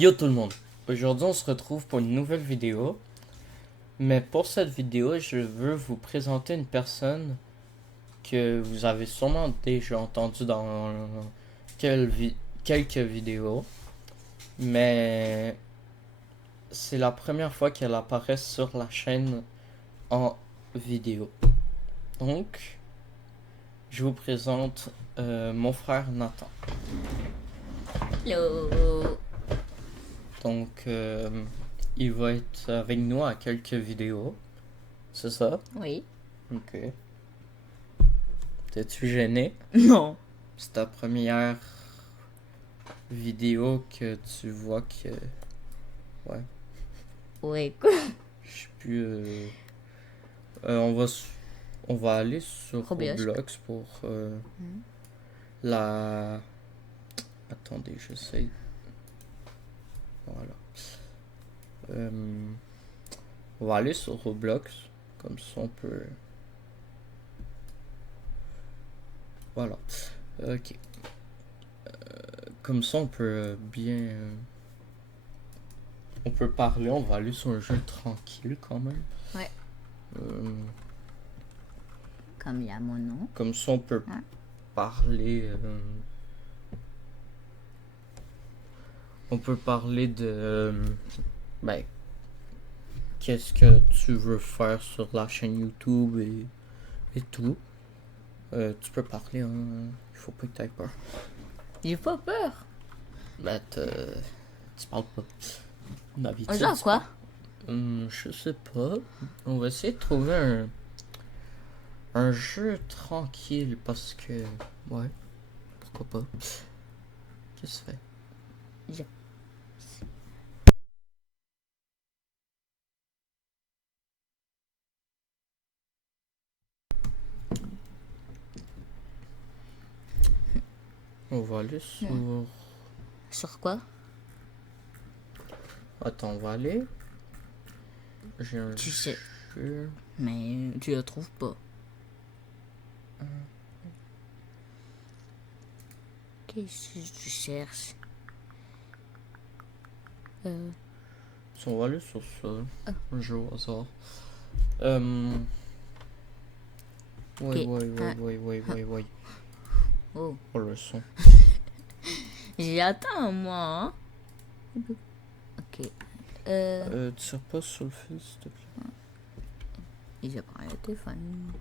Yo tout le monde, aujourd'hui on se retrouve pour une nouvelle vidéo, mais pour cette vidéo je veux vous présenter une personne que vous avez sûrement déjà entendu dans quelques vidéos, mais c'est la première fois qu'elle apparaît sur la chaîne en vidéo. Donc, je vous présente mon frère Nathan. Hello. Donc, il va être avec nous à quelques vidéos. C'est ça? Oui. Ok. T'es-tu gêné? Non. C'est ta première vidéo que tu vois que... Ouais. Oui, quoi? Je sais plus... on va aller sur Roblox pour la... Attendez, je sais. Voilà. On va aller sur Roblox. Comme ça, on peut... Voilà. Ok. Comme ça, on peut bien... on peut parler. On va aller sur un jeu tranquille, quand même. Ouais. Comme il y a mon nom. Comme ça, on peut parler... on peut parler de... ben... qu'est-ce que tu veux faire sur la chaîne YouTube et tout. Tu peux parler, hein. Il faut pas que t'aies peur. J'ai pas peur. Ben, tu parles pas. On joue à quoi? Je sais pas. On va essayer de trouver un jeu tranquille parce que... Ouais. Pourquoi pas. Qu'est-ce que tu fais? On va aller sur... Sur quoi? Attends, on va aller... J'ai un Tu sais. jeu... Mais tu le trouves pas. Qu'est-ce que tu cherches? On va aller sur ça. Un jeu au hasard. Ouais. Oh. Oh, le son. J'attends, moi. Hein? Ok. Tire pas sur le fil, s'il te plaît. Et je prends le téléphone.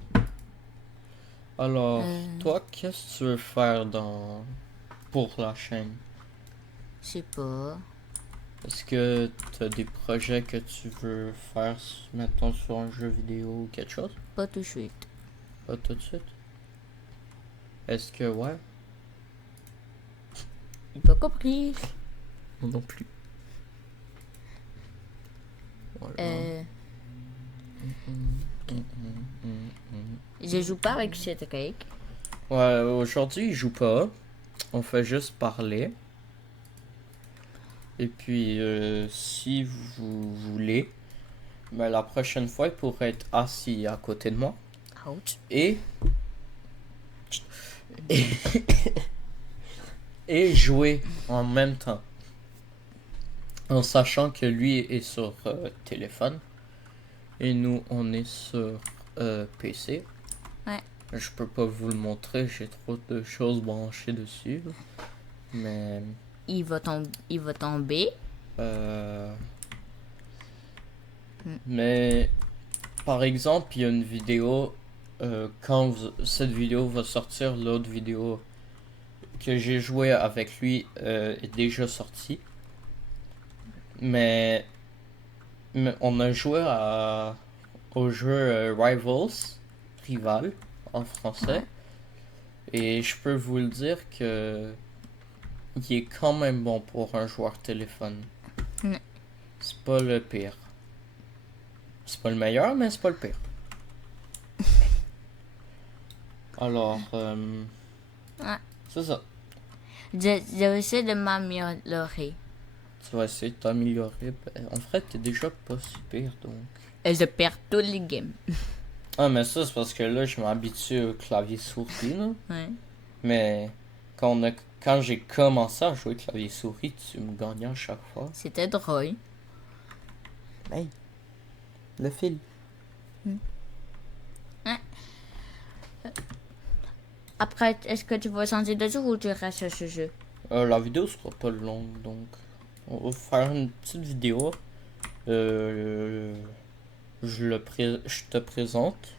Alors, toi, qu'est-ce que tu veux faire pour la chaîne? Je sais pas. Est-ce que tu as des projets que tu veux faire, mettons, sur un jeu vidéo ou quelque chose? Pas tout de suite. Pas tout de suite? Est-ce que, ouais? J'ai pas compris. Moi non plus. Voilà. Je joue pas avec Cédric. Ouais, aujourd'hui, il joue pas. On fait juste parler. Et puis, si vous voulez, ben, la prochaine fois, il pourrait être assis à côté de moi. Ouch. Et jouer en même temps. En sachant que lui est sur téléphone. Et nous, on est sur PC. Ouais. Je peux pas vous le montrer, j'ai trop de choses branchées dessus. Mais... Il va tomber. Mais... Par exemple, il y a une vidéo... quand cette vidéo va sortir, l'autre vidéo que j'ai joué avec lui est déjà sortie. Mais on a joué au jeu Rival en français. Et je peux vous le dire que il est quand même bon pour un joueur téléphone. C'est pas le pire. C'est pas le meilleur, mais c'est pas le pire. Alors, c'est ça. Je vais essayer de m'améliorer. Tu vas essayer de t'améliorer. En fait, t'es déjà pas si pire, donc. Et je perds tous les games. Ah, mais ça, c'est parce que là, je m'habitue au clavier souris, là. Ouais. Mais quand on a quand j'ai commencé à jouer clavier-souris, tu me gagnais à chaque fois. C'était drôle. Hey, le fil. Après, est-ce que tu vas changer de jeu ou tu restes sur ce jeu? La vidéo sera pas longue, donc on va faire une petite vidéo. Je te présente.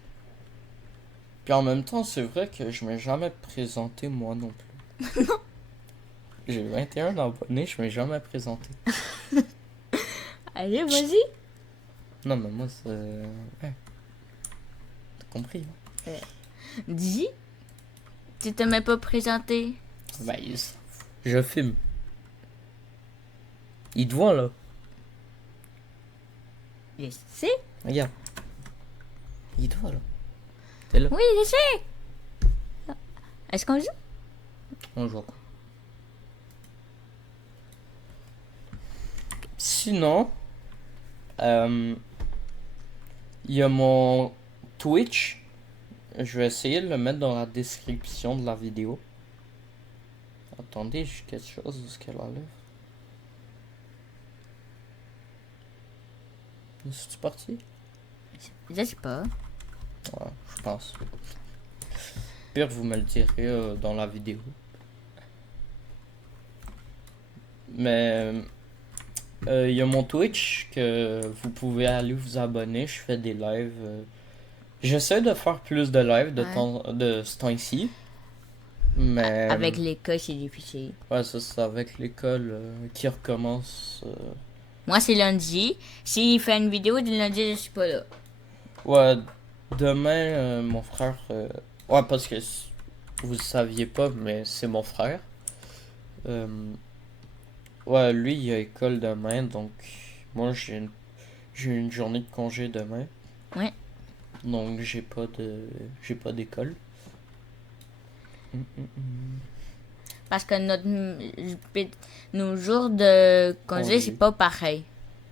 Puis en même temps, c'est vrai que je m'ai jamais présenté moi non plus. J'ai 21 abonnés, je m'ai jamais présenté. Allez, vas-y. Non, mais moi, c'est... Ouais. T'as compris, hein? Dis. Tu te mets pas présenter. Ben, je filme. Il te voit, là. Je sais. Regarde. Il te voit, là. T'es là. Oui, je sais. Est-ce qu'on joue? On joue quoi? Sinon, il y a mon Twitch. Je vais essayer de le mettre dans la description de la vidéo. Attendez, j'ai quelque chose de ce qu'elle enlève. C'est-tu parti? Je sais pas. Ouais, je pense. Pire, vous me le direz dans la vidéo. Mais il y a mon Twitch que vous pouvez aller vous abonner. Je fais des lives. J'essaie de faire plus de lives de ce temps-ci. Mais Avec l'école, c'est difficile. ouais, c'est avec l'école qui recommence. Moi, c'est lundi. S'il fait une vidéo du lundi, je suis pas là. Ouais, demain, mon frère. Ouais, parce que vous le saviez pas, mais c'est mon frère. Ouais, lui, il a école demain, donc moi, j'ai une journée de congé demain. Ouais. Donc, j'ai pas d'école. Parce que nos jours de congé, Congé. c'est pas pareil.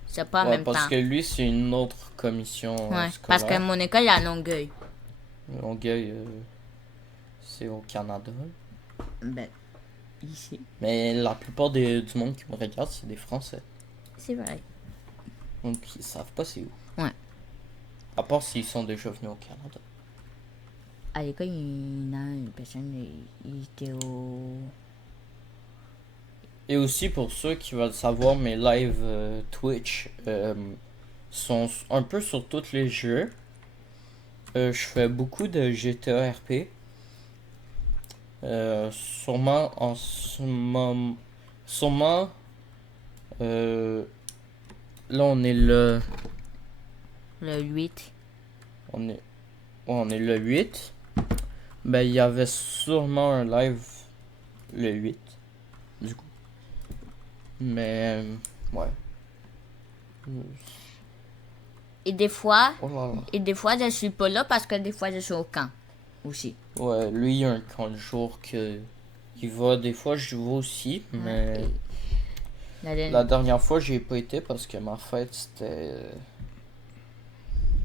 C'est pas en Ouais, même parce temps. que lui, c'est une autre commission Ouais, scolaire. parce que mon école est à Longueuil. Longueuil, c'est au Canada. Ben, ici. Mais la plupart du monde qui me regarde, c'est des Français. C'est vrai. Donc, ils savent pas c'est où. Ouais. À part s'ils sont déjà venus au Canada. À l'école, il y a une personne, il était au... Et aussi, pour ceux qui veulent savoir, mes lives Twitch sont un peu sur tous les jeux. Je fais beaucoup de GTA RP. Sûrement en ce moment. Sûrement. Là, on est le. Le 8. On est le 8. Ben, il y avait sûrement un live le 8. Du coup. Mais. Ouais. Et des fois, Oh là là. je suis pas là parce que des fois, je suis au camp. Aussi. Ouais, lui, il y a un camp de jour que. Il va, des fois, je vais aussi, mais. Et La dernière fois, j'y ai pas été parce que ma fête, c'était.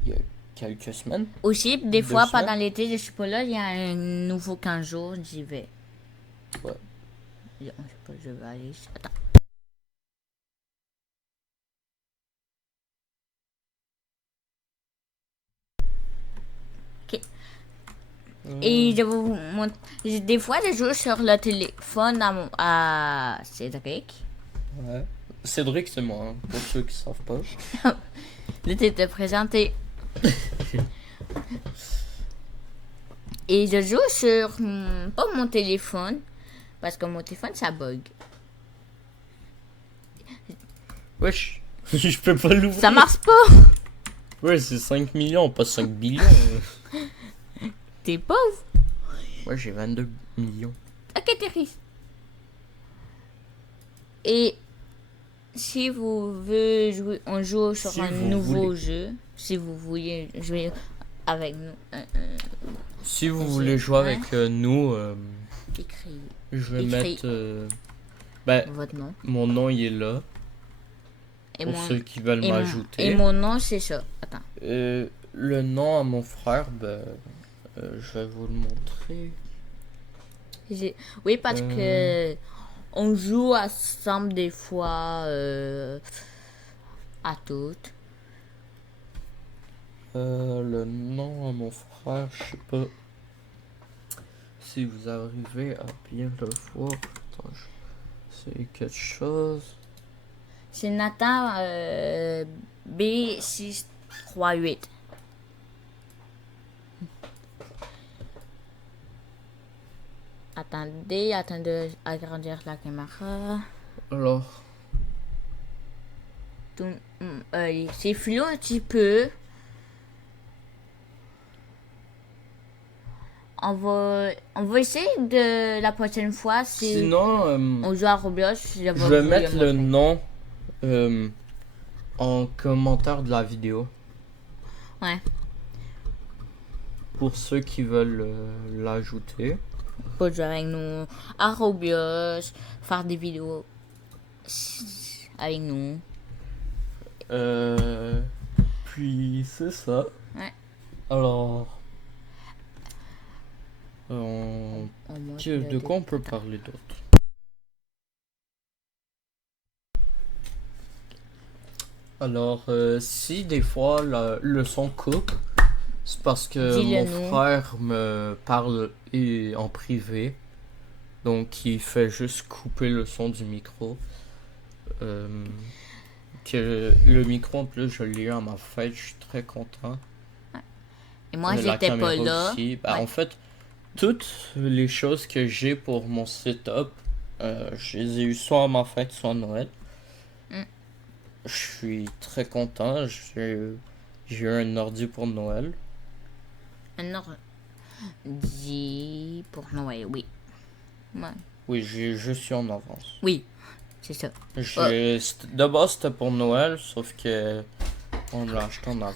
Il y a quelques semaines. Aussi, des 2 fois, semaines. pendant l'été, je suis pas là, il y a un nouveau 15 jours, j'y vais. Ouais. Je sais pas, je vais aller. Attends. Ok. Et je vous montre. Des fois, je joue sur le téléphone à Cédric. Ouais. Cédric, c'est moi, hein, pour ceux qui savent pas. Là, tu te présenter. Et je joue sur pas mon téléphone parce que mon téléphone ça bug. Wesh, je peux pas l'ouvrir. Ça marche pas. Ouais, c'est 5 millions, pas 5 billions. T'es pauvre. Ouais, j'ai 22 millions. Ok, t'es riche. Et si vous voulez jouer, on joue sur Si un vous nouveau voulez. jeu. Si vous voulez jouer avec nous, Si vous voulez jouer avec nous, écrivez je vais Écris. mettre. Ben, votre nom. mon nom il est là. Et Pour ceux qui veulent m'ajouter. et mon nom c'est ça. Attends. Le nom à mon frère, ben, je vais vous le montrer. Oui, parce que on joue ensemble des fois à toutes. Le nom à mon frère, je sais pas si vous arrivez à bien le voir. Attends, c'est quelque chose. C'est Nathan B638. Attendez de agrandir la caméra. Alors, C'est flou un petit peu. On va essayer de la prochaine fois si sinon, on joue à Roblox. je vais mettre le nom en commentaire de la vidéo. Ouais. Pour ceux qui veulent l'ajouter. Pour jouer avec nous à Roblox, faire des vidéos avec nous. Puis c'est ça. Ouais. Alors, monte de quoi on peut parler d'autre? Alors, si des fois le son coupe, c'est parce que mon frère me parle en privé. Donc, il fait juste couper le son du micro. Que le micro, en plus, je l'ai eu à ma fête. Je suis très content. Et moi, j'étais pas là. Aussi. Ben, en fait, toutes les choses que j'ai pour mon setup, je les ai eu soit à ma fête, soit à Noël. Je suis très content. J'ai eu un ordi pour Noël. Un ordi pour Noël, oui. Ouais. Oui, je suis en avance. Oui, c'est ça. De base, c'était pour Noël, sauf que on l'a acheté en avance.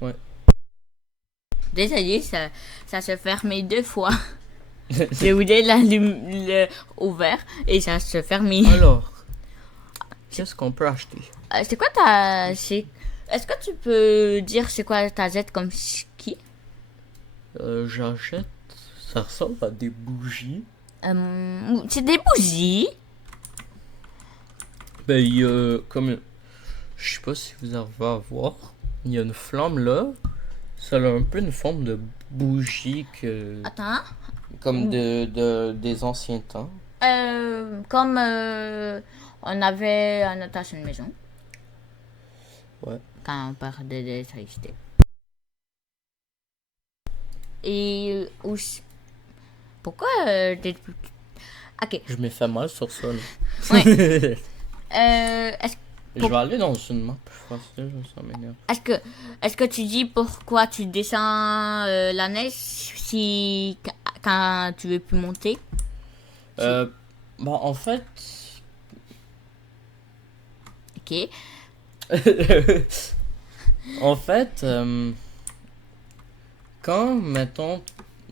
Ouais. Désolé, ça se fermait 2 fois. Je voulais l'allumer ouvert et ça se fermait. Alors, qu'est-ce qu'on peut acheter? C'est quoi ta... Est-ce que tu peux dire c'est quoi ta Z comme ski? J'achète... Ça ressemble à des bougies. C'est des bougies. Ben, il y a comme... Je sais pas si vous arrivez à voir. Il y a une flamme là. Ça a un peu une forme de bougie que... Attends. Comme des anciens temps. Comme on avait à notre ancienne maison. Ouais. Quand on parle d'électricité. Et aussi... Pourquoi Ok. Je me fais mal sur ça, là. Ouais. Je vais aller dans une map plus facile, ça m'énerve. Est-ce que tu dis pourquoi tu descends la neige si quand tu veux plus monter? Bon, en fait... Ok. En fait, quand, mettons,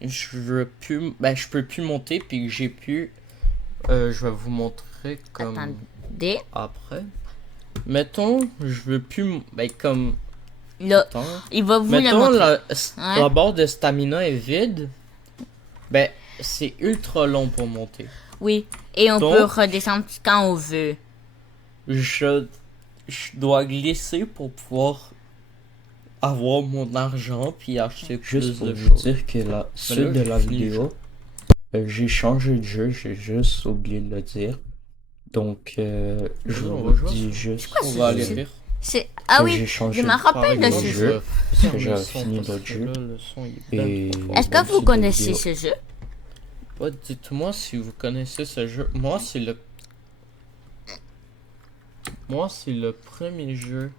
je peux plus monter puis que j'ai pu... je vais vous montrer comme... Attendez. Après. Mettons, je veux plus... Ben, comme... Là, il va vous le montrer. La barre de stamina est vide. Ben, c'est ultra long pour monter. Oui, et on peut redescendre quand on veut. Je dois glisser pour pouvoir avoir mon argent puis acheter plus de choses. Juste pour vous dire que la suite de la vidéo, j'ai changé de jeu, j'ai juste oublié de le dire. Donc, je vous dis juste... On va aller rire. Ah oui, je me rappelle de ce jeu. Parce que j'ai fini d'autres jeux. Est-ce que vous connaissez ce jeu? Dites-moi si vous connaissez ce jeu. Moi, c'est le premier jeu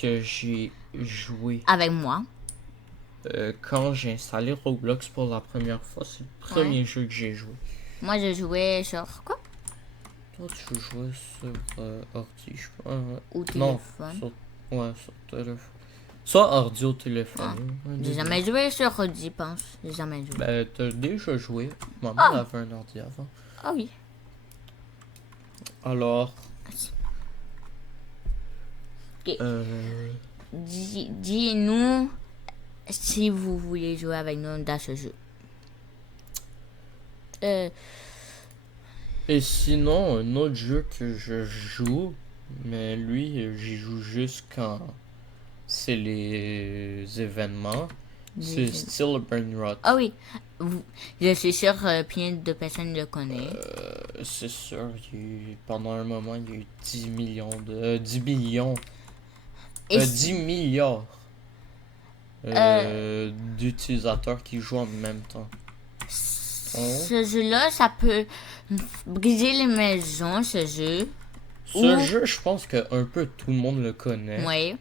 que j'ai joué. Avec moi. Quand j'ai installé Roblox pour la première fois, c'est le premier jeu que j'ai joué. Moi, je jouais sur quoi? Toi, tu jouais sur ordi, je crois. Ou téléphone. Non, sur téléphone. Soit ordi ou téléphone. J'ai jamais joué sur ordi, pense. J'ai jamais joué. Ben, t'as déjà joué. Maman avait un ordi avant. Ah oui. Alors... Ok. Dis-nous si vous voulez jouer avec nous dans ce jeu. Et sinon, un autre jeu que je joue, mais lui, j'y joue juste quand c'est les événements, c'est Still Brain Rot. Ah oui. Je suis sûr plein de personnes le connaissent. C'est sûr, pendant un moment, il y a eu 10 millions de... 10 millions... 10 milliards d'utilisateurs qui jouent en même temps. Ce jeu-là, ça peut briser les maisons, ce jeu. Ce jeu, je pense que un peu tout le monde le connaît. Oui.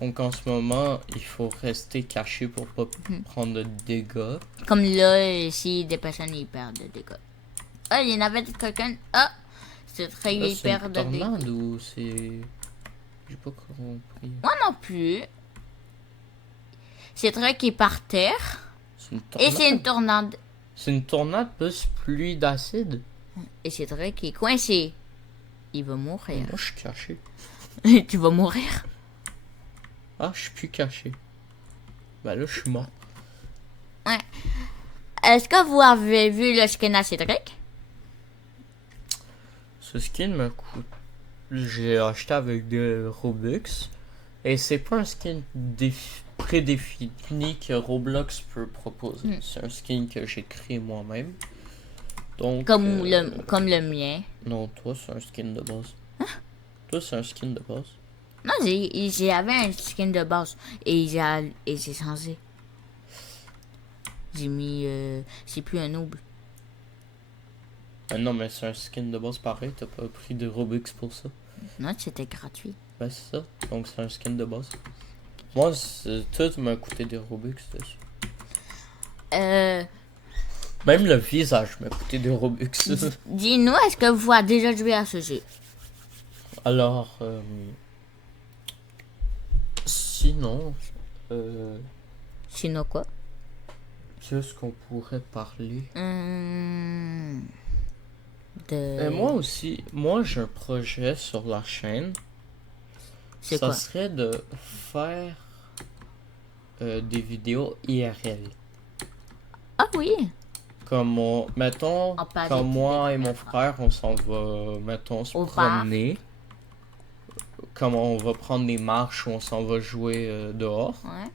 Donc en ce moment, il faut rester caché pour pas prendre de dégâts. Comme là, ici, des personnes ils perdent de dégâts. Ah, il y en avait quelqu'un. Ah, c'est très Là, hyper de dégâts. tornade ou c'est... J'ai pas compris. Moi non plus. C'est très qui est par terre. C'est une tornade. Et c'est une tornade. C'est une tornade plus pluie d'acide. Et c'est très qui est coincé. Il va mourir. Moi, je suis caché. Tu vas mourir. Ah, je suis plus caché. Ben là, je suis mort. Ouais. Est-ce que vous avez vu le skin à Cédric? Ce skin me coûte... J'ai acheté avec des Robux. Et c'est pas un skin prédéfini que Roblox peut proposer. C'est un skin que j'ai créé moi-même. Donc... Comme le mien. Non, toi, c'est un skin de base. Toi, c'est un skin de base. Non, j'avais un skin de base. Et j'ai changé. J'ai mis... c'est plus un noob. Non, mais c'est un skin de base pareil. T'as pas pris de Robux pour ça. Non, c'était gratuit. Ben, c'est ça. Donc, c'est un skin de base. Moi, tout m'a coûté des Robux dessus. Même le visage m'a coûté des Robux. Dis-nous, est-ce que vous avez déjà joué à ce jeu? Alors, sinon, Sinon quoi? qu'est-ce qu'on pourrait parler? De... Moi aussi, moi j'ai un projet sur la chaîne. C'est Ça quoi? serait de faire des vidéos IRL. Ah oui! Comme mettons, comme moi et mon frère, on s'en va, mettons, se promener. Comme on va prendre des marches ou on s'en va jouer dehors. Ouais.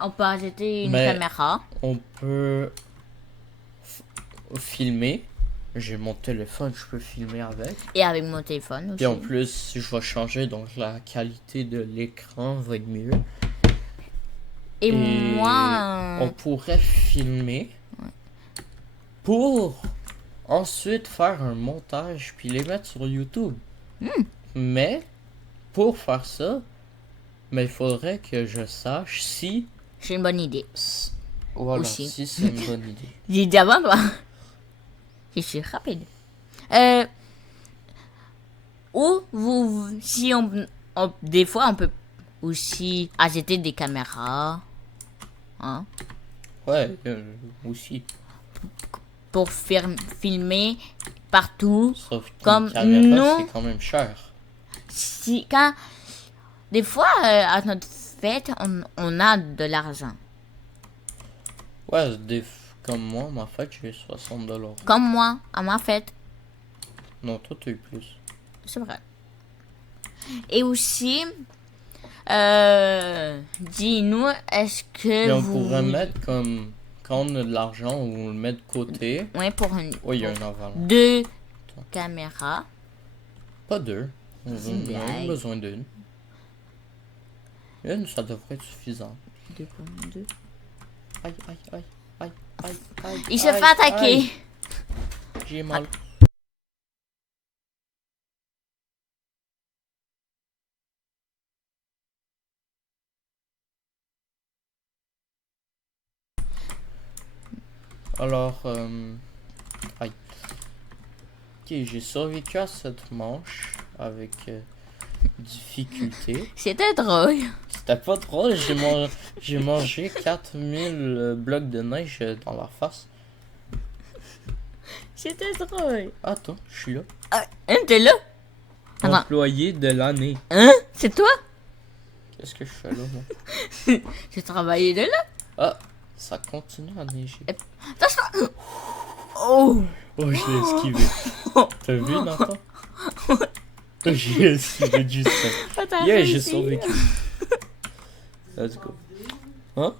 On peut ajouter une caméra. On peut filmer. J'ai mon téléphone, je peux filmer avec. Et avec mon téléphone aussi. Et en plus, je vais changer, donc la qualité de l'écran va être mieux. Et moi... On pourrait filmer pour ensuite faire un montage puis les mettre sur YouTube. Mais pour faire ça, mais il faudrait que je sache si... C'est une bonne idée. Voilà, aussi. si c'est une bonne idée. J'ai dit avant toi. Je suis rapide. Ou si des fois on peut aussi ajouter des caméras. Hein, Ouais, aussi. pour filmer partout. Sauf qu'une Comme caméra, nous. c'est quand même cher. Des fois, à notre fête, on a de l'argent. Ouais, comme moi, ma fête, j'ai 60$. Comme moi, à ma fête. Non, toi, t'as eu plus. C'est vrai. Et aussi, dis-nous, est-ce que Et on vous... pourrait mettre comme... Quand on a de l'argent, on le met de côté. Oui, pour une... Oui, il y a un avant. 2 caméras. Pas 2. On une a blague. besoin d'une. Une, ça devrait être suffisant. 2.2. Aïe, aïe, aïe, aïe, aïe, aïe. Il se fait attaquer. Aïe. J'ai mal. Alors, aïe. Ok, j'ai survécu à cette manche avec difficulté. C'était drôle. C'était C'était pas drôle, j'ai mangé 4000 blocs de neige dans la face. C'était drôle. Attends, je suis là. Hein, t'es là? Attends. Employé de l'année. Hein? C'est toi? Qu'est-ce que je fais là, moi? J'ai travaillé de là. Ah, ça continue à neiger. Oh! Oh, je l'ai esquivé. T'as vu, Nathan? J'ai esquivé du sang. Ah, t'as Yeah, j'ai réussi. survécu. Let's go. Hein?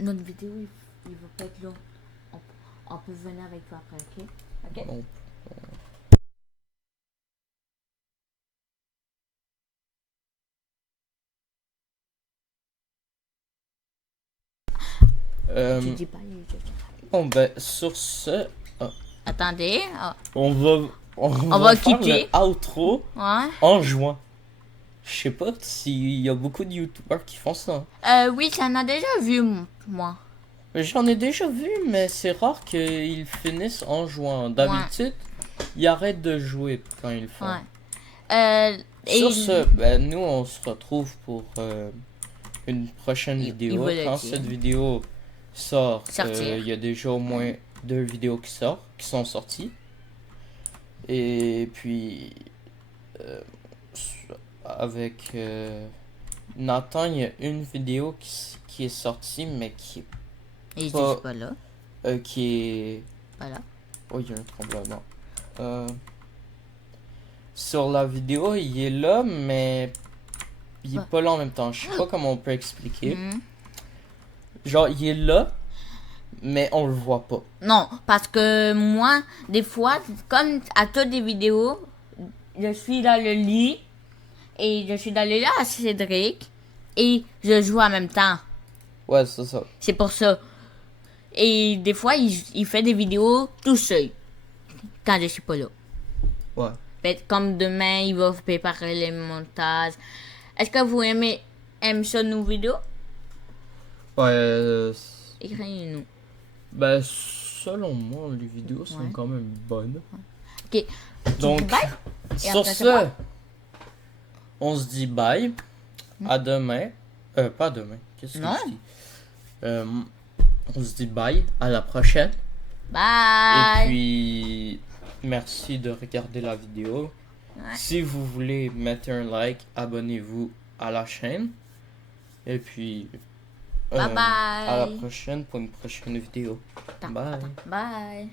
Notre vidéo, il va pas être long. On peut venir avec toi après, ok? Ok? Non. Tu dis pas. Bon, ben, sur ce, Attendez. Ah, on va va faire quitter. le outro ouais. en juin. Je sais pas s'il y a beaucoup de youtubeurs qui font ça. Oui, j'en ai déjà vu, moi. J'en ai déjà vu, mais c'est rare qu'ils finissent en juin. D'habitude, ils arrêtent de jouer quand ils le font. Ouais. Sur ce, ben, nous, on se retrouve pour une prochaine vidéo. il va Quand le dire. cette vidéo sort, Sortir. il y a déjà au moins 2 vidéos qui sont sorties. Et puis, avec Nathan, il y a une vidéo qui est sortie, mais qui Et je pas- suis pas là. qui est... Voilà. Oh, il y a un tremblement. Sur la vidéo, il est là, mais il est Ouais. pas là en même temps. Je sais pas comment on peut expliquer. Mhm. Genre, il est là, mais on le voit pas. Non, parce que moi, des fois, comme à toutes les vidéos, je suis dans le lit et je suis dans le lit à Cédric et je joue en même temps. Ouais, c'est ça. C'est pour ça. Et des fois, il fait des vidéos tout seul quand je suis pas là. Ouais. Fait comme demain, il va préparer les montages. Est-ce que vous aimez ça, nos vidéos? Ouais, Écrivez-nous. ben, selon moi, les vidéos sont Ouais. quand même bonnes. Ok. Donc, Bye. Et sur après, c'est quoi? ce, on se dit bye. À demain. Pas demain. Qu'est-ce que Non. je dis? On se dit bye. À la prochaine. Bye. Et puis, merci de regarder la vidéo. Ouais. Si vous voulez mettre un like, abonnez-vous à la chaîne. Et puis, Bye bye. à la prochaine pour une prochaine vidéo. Bye. Bye.